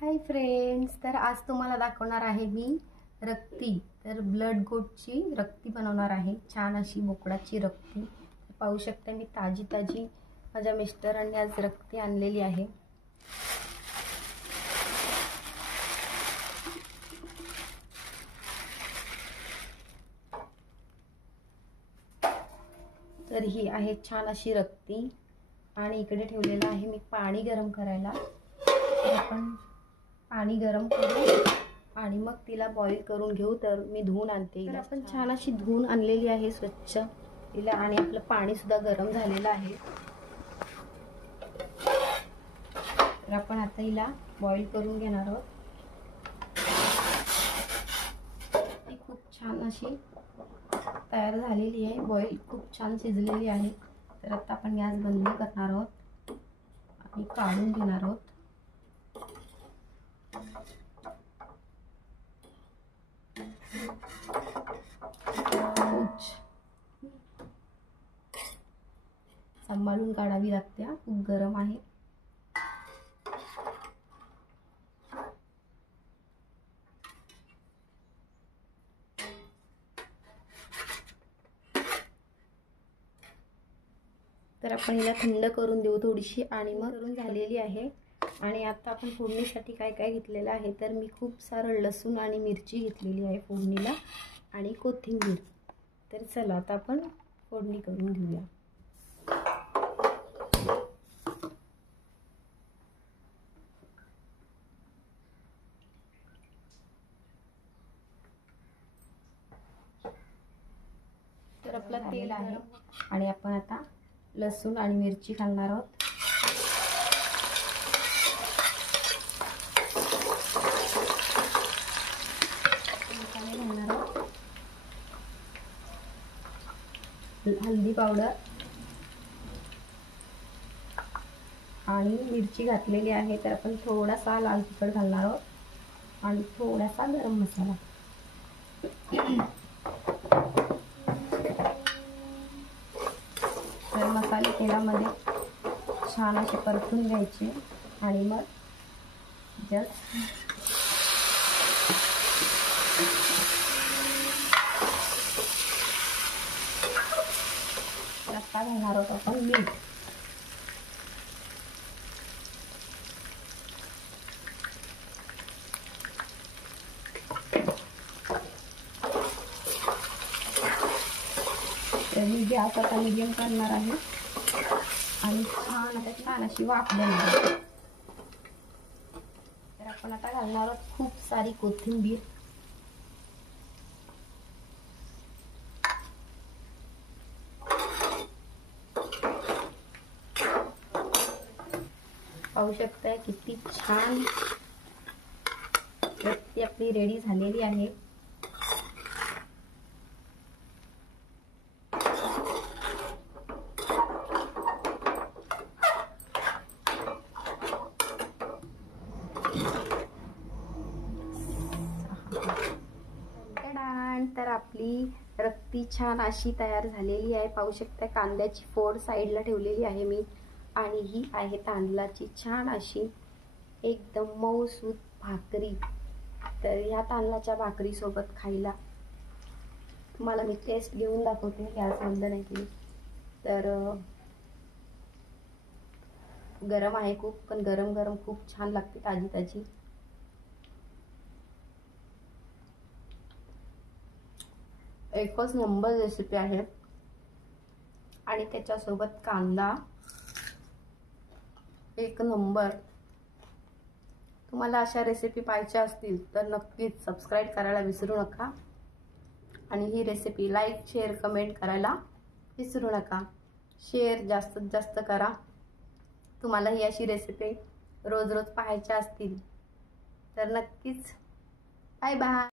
Hi friends, तर आज तुम्हाला दाखवणार आहे मी रक्ती। तर ब्लड गोटची रक्ती बनवणार आहे, छान अशी बोकडाची रक्ती। पाहू शकता मी ताजी ताजी माझ्या मिस्टरांनी आज रक्ती आणलेली आहे। तर ही आहे छान अशी रक्ती आणि इकडे ठेवलेलं आहे मी पाणी गरम करायला। आपण पाणी गरम करू आणि मग तिला बॉईल करून घेऊ। तर मी धुवून आणते। तर आपण छान अशी धुवून आणलेली आहे स्वच्छ तिला, आणि आपलं पाणी सुद्धा गरम झालेलं आहे। तर आपण आता हिला बॉईल करून घेणार आहोत। ती खूप छान अशी तयार झालेली आहे, बॉईल खूप छान शिजलेली आहे। तर आता आपण गॅस बंद करणार आहोत आणि काढून घेणार आहोत। सांभाळून काढावी लागते, खूप गरम आहे। तर आपण हिला थंड करून देऊ थोडीशी, आणि मग करून झालेली आहे। आणि आता आपण फोडणीसाठी काय काय घेतलेलं आहे, तर मी खूप सारं लसूण आणि मिरची घेतलेली आहे फोडणीला, आणि कोथिंबीर। तर चला आता आपण फोडणी करून घेऊया। तर आपलं तेल आहे आणि आपण आता लसूण आणि मिरची घालणार आहोत। हल्दी पावडर आणि मिरची घातलेली आहे। तर आपण थोडासा लाल तिखट घालणार आहोत आणि थोडासा गरम मसाला। तर मसाले तेलामध्ये छान असे परतून घ्यायचे आणि मग जस्ट आता घालणार आहोत आपण मीठ। तर मी गॅस आता मीडियम करणार आहे आणि छान अशी वाफ देणार आहे। तर आपण आता घालणार आहोत खूप सारी कोथिंबीर। पाहू शकताय किती छान रक्ती आपली रेडी झालेली आहे। तर आपली रक्ती छान अशी तयार झालेली आहे। पाहू शकता कांद्याची फोड साईडला ठेवलेली आहे मी, आणि ही आहे तांदळाची छान अशी एकदम मऊसूत भाकरी। तर या तांदळाच्या भाकरी सोबत खायला तुम्हाला मी टेस्ट घेऊन दाखवते। गॅस बंद नाही केली तर गरम आहे खूप, पण गरम गरम खूप छान लागते ताजी ताजी। एकच नंबर रेसिपी आहे, आणि त्याच्यासोबत कांदा एक नंबर। तुम्हाला अशा रेसिपी पाहिजे असतील तर नक्कीच सबस्क्राईब करायला विसरू नका, आणि ही रेसिपी लाईक शेअर कमेंट करायला विसरू नका। शेअर जास्तीत जास्त करा। तुम्हाला ही अशी रेसिपी रोज रोज पाहायच्या असतील तर नक्कीच। Bye bye.